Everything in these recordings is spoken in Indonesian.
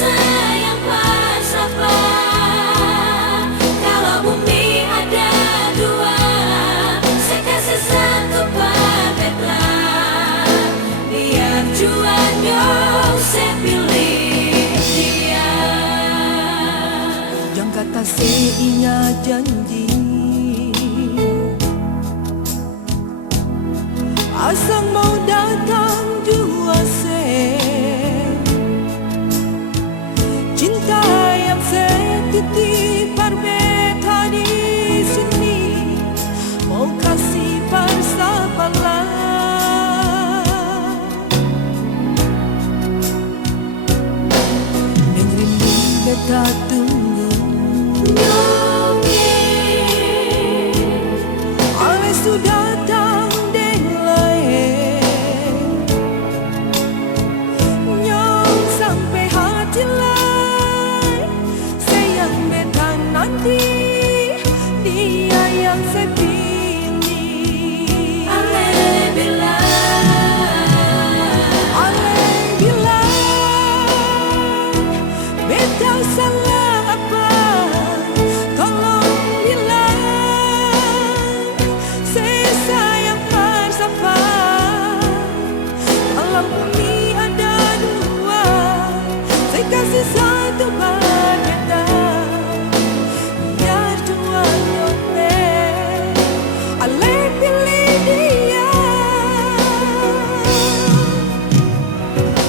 sayang bersama. Kalau bumi ada dua, saya kasih satu berbeda. Biar juanya saya pilih dia. Yang kata saya ingat janji, asal mau datang jua saya. Cinta yang saya titip berbeda di sini, mau kasih bersabarlah. Yang rindu beta tunggu, oleh sudah datang deng lain, nyong sampai hati lain. Sayang beta nanti, dia yang saya pilih. Ale bilang beta salah apa? Tolong bilang saya sayang bersama. Kalau bumi ada dua, saya kasih satu berbeda. Biar dua nyopet, ale pilih dia.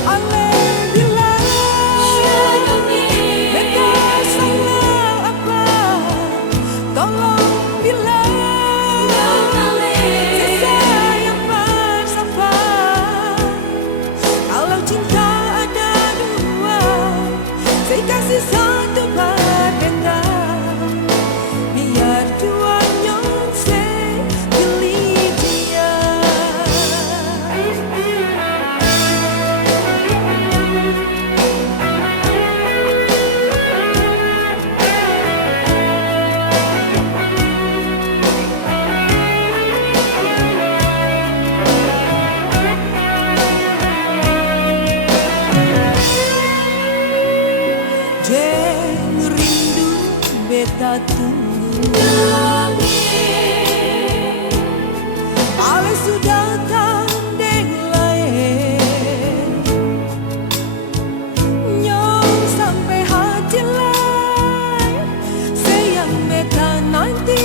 Ale bilang beta salah apa? Tolong bilang saya sayang bersama. Kalau cinta ada dua, saya kasih satu berbeda. Biar duanya saya pilih dia. Jeng rindu beta tunggu, ale sudah datang deng lain, nyong sampai hati lain. Sayang beta nanti,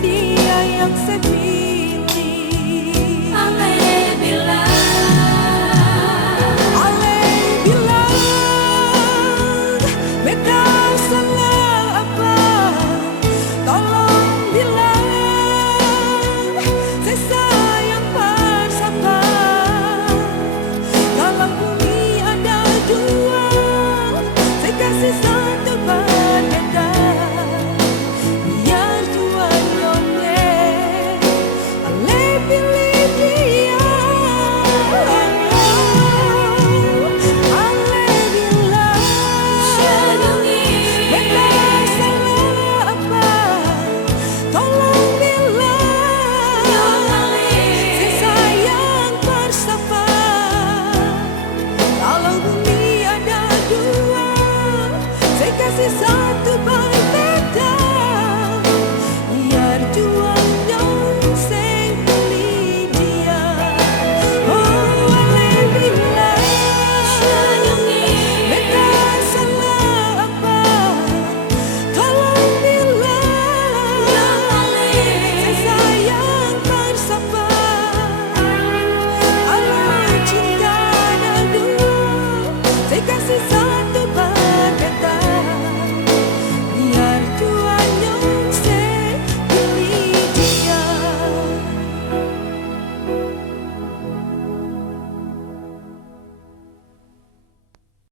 dia yang saya pilih. Ale bilang beta salah apa? Tolong bilang saya sayang bersama. Kalau bumi ada dua, saya kasih satu berbeda. Biar dua nyopet, ale pilih dia. Ale bilang beta salah apa? Tolong bilang saya sayang bersama. Kalau